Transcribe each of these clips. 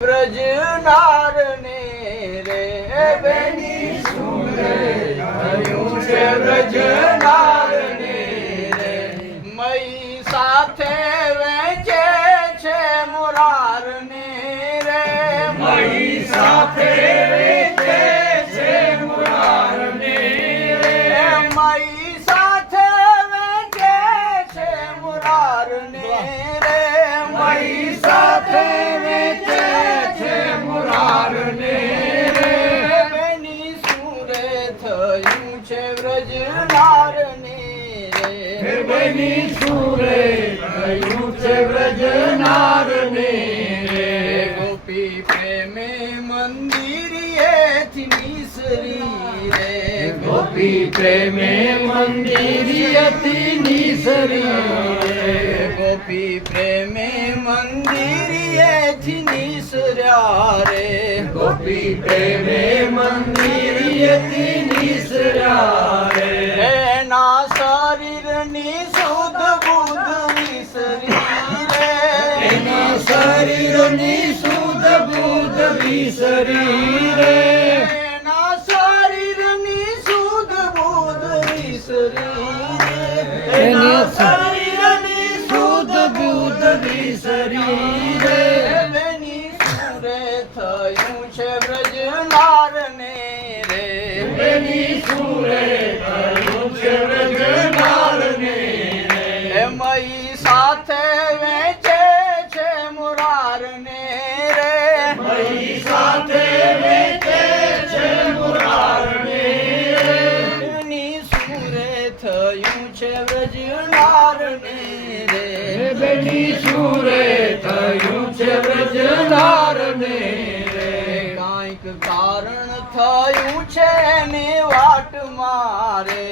વ્રજનારને રે બેની સુરે થયું છે વ્રજનારને રે મઈ સાથે વેચે છે મુરારને રે મઈ સાથે વેચે છે મુરારને રે મઈ સાથે વેચે છે મુરારને રે મઈ સાથે વેચે મુરારને રે બેની સુરે થયું છે વ્રજનારને રે બેની સુરે થયું છે વ્રજનારને રે ગોપી પ્રેમે મંદિરિયેથી નિસરી રે ગોપી પ્રેમે મંદિરિયેથી નિસરી રે ગોપી પ્રેમે મંદિરિયેથી નિસર્યા રે ગોપી પ્રેમે મંદિરિયેથી નિસર્યા રે એના શરીરની શુદ્ધ બુદ્ધ વિસરી રે એના શરીરની શુદ્ધ બુદ્ધ વિસરી રે એના શરીરની શુદ્ધ બુદ્ધ વિસરી રે એના શરીરની શુદ્ધ બુદ્ધ વિસરી રે બેની સુરે થયું છે વ્રજનારને રે બેની સુરે થયું છે વ્રજનારને રે મઈ સાથે વેચે છે મુરારને રે મઈ સાથે વેચે છે મુરારને રે બેની સુરે થયું છે વ્રજનારને રે બેની સુરે થયું છે વ્રજનારને રે કાંઈક કારણ થયું છે ને વાટ મારે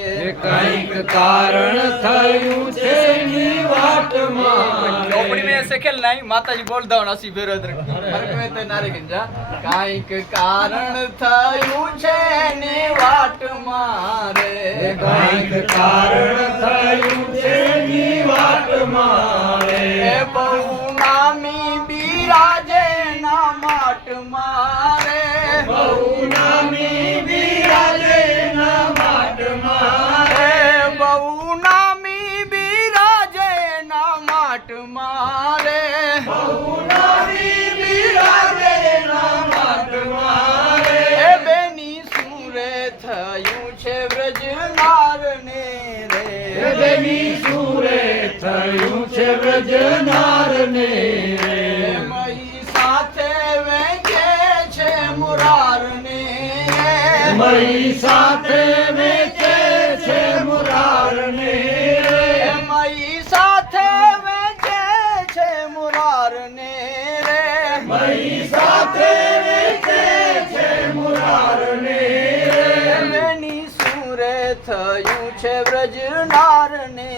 કાંઈક કારણ થયું છે ને વાટ મારે ચોપડી में ऐसे खेलना है माताजी बोल दो नसी बेरोदर फर्क में तो नारे गंजा कांईक कारण થયું છે ને વાટ મારે કાંઈક કારણ થયું છે ને વાટ મારે બહુ નામી બિરાજે ના માટ મારે બહુ નામી બિરાજે ના માટ મારે બહુ નામી બિરાજે ના માટ મારે બહુ નામી બિરાજે ના માટ મારે બેની સુરે થયું છે વ્રજનારને રે બેની સુરે થયું છે વ્રજનારને રે મઈ સાથે વેચે છે મુરારને મઈ સાથે વેચે છે મુરારને રે મઈ સાથે વેચે છે મુરારને રે મઈ સાથે વેચે છે મુરારને રે બેની સુરે થયું છે વ્રજનારને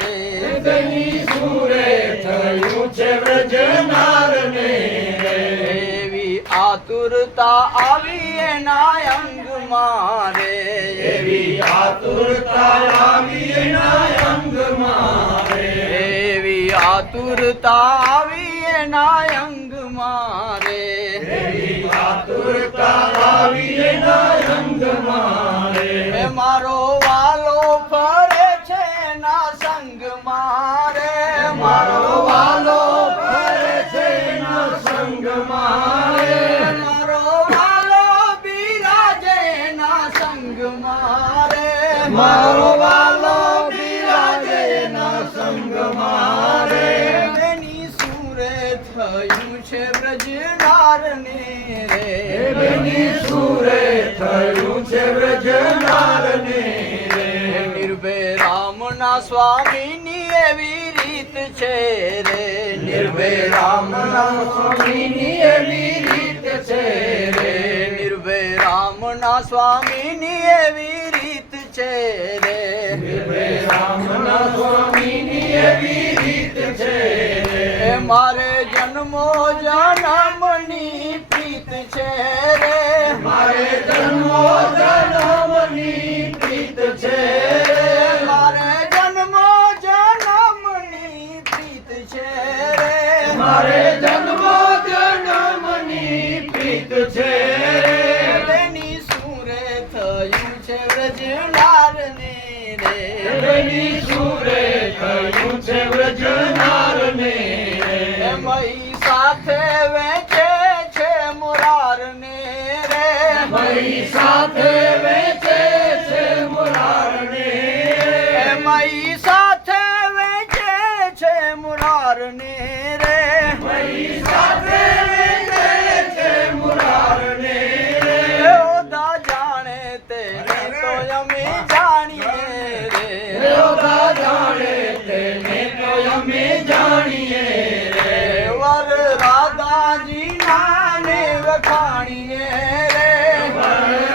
રે બેની સુરે થયું છે વ્રજનારને રે એવી આતુરતા આવી એના અંગ મારે એવી આતુરતા આવી એના અંગ મારે એવી આતુરતા આવી એના અંગ મારે એવી આતુરતા આવી એના અંગ મારે મારો વાલો ફરે છે ના સંગ મારે મારો વાલો ફરે છે ના સંગ મારે મારો વાલો બિરાજે ના સંગ મારે મારો વાલો બિરાજે ના સંગ મારે બેની સુરે થયું છે વ્રજનારને રે બેની સુરે થયું છે વ્રજનારને રે નિર્ભય રામના સ્વામીની એવી રીત છે રે નિર્ભય રામના સ્વામીની એવી રીત છે રે નિર્ભય રામના સ્વામીની એવી રીત છે રે નિર્ભય રામના સ્વામીની એવી રીત છે રે મારે જન્મો જન્મની પ્રીત છે રે મારે જન્મો જન્મની પ્રીત છે રે મારે જન્મો જન્મની પ્રીત છે રે મારે જન્મો જન્મની વેચે છે મુરારને રે મઈ સાથે વેચે છે મુરારને મઈ સાથે વેચે છે મુરારને રે મઈ સાથે વેચે છે મુરારને ઓદા જાણે તેને તો અમે જાણીએ રે ઓદા જાણે તેને તો અમે જાણીએ રે વર રાધાજી નાને વખાણીએ રે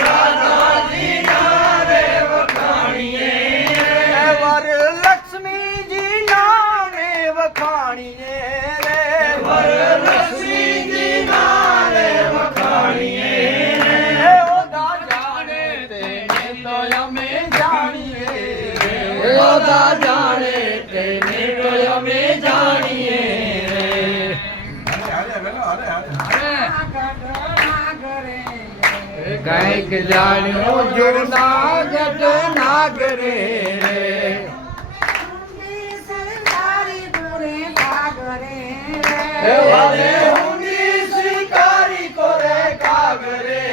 રાધાજી નારે વખાણીએ વર લક્ષ્મીજી નાને વખાણીએ રે વરલક્ષ્મીજી નારે વખાણીએ ઓદા જાણે તેને તો અમે જાણીએ ઓદા જાણે તેને તો અમે જાણીએ કઈક જાણ્યો જુનાગઢ નાગરે વાલે ઊંડી શિકારી કોરે કાગરે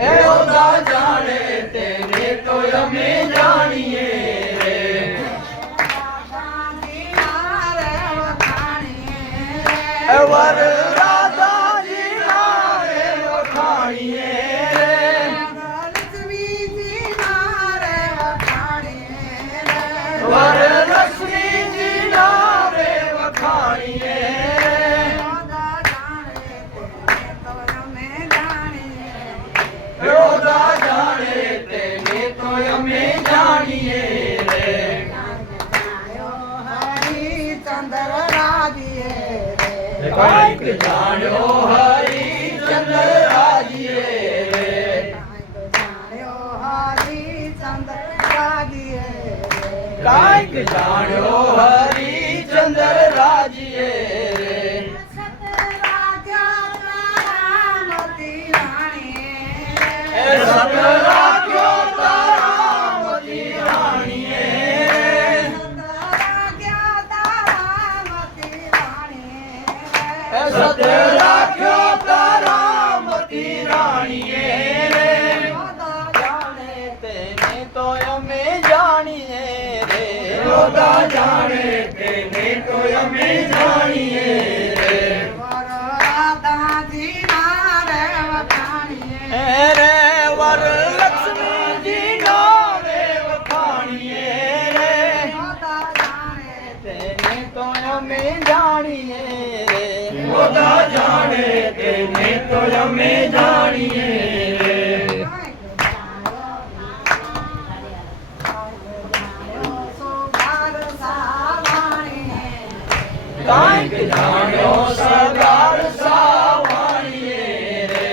એ ઓદા જાણે તેને તો અમે જાણીએ વર રાધાજી નારે વખાણીએ વર લક્ષ્મીજી નારે વખાણીએ ઓદા જાણે તેને તો અમે જાણીએ કઈક જાણ્યો હરિચંદ્ર રાજીએ કઈક જાણ્યો હરિચંદ્ર રાજીએ સત રાખ્યો તારામતી રાણીએ સત રાખ્યો તારામતી રાણીએ જાણે તેને તો અમે જાણીએ રે ઓદા જાણે તેને તો અમે જાણીએ રે વર લક્ષ્મીજી નારે વખાણીએ રે તેને તો અમે જાણીએ ઓદા જાણે તેને તો અમે જાણીએ કઈક જાણ્યો સરદાર સાવાણીએ રે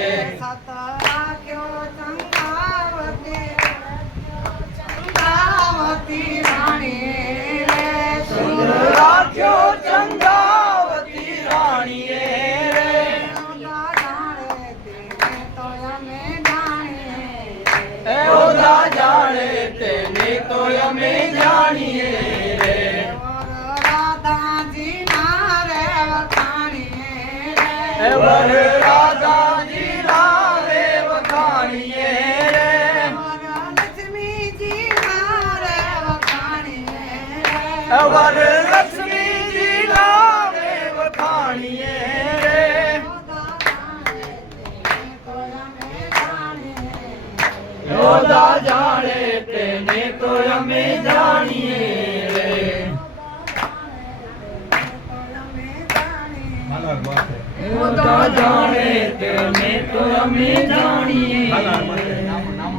રાખ્યો ચંદ્રાવતી રાણીએ રે ઓદા જાણે તેને તો અમે જાણીએ રે વર રાધાજી નારે વખાણીએ રે વર લક્ષ્મીજી નારે વખાણીએ રે ઓદા જાણે તેને તો અમે જાણીએ ઓદા જાણે તેને તો અમે જાણીએ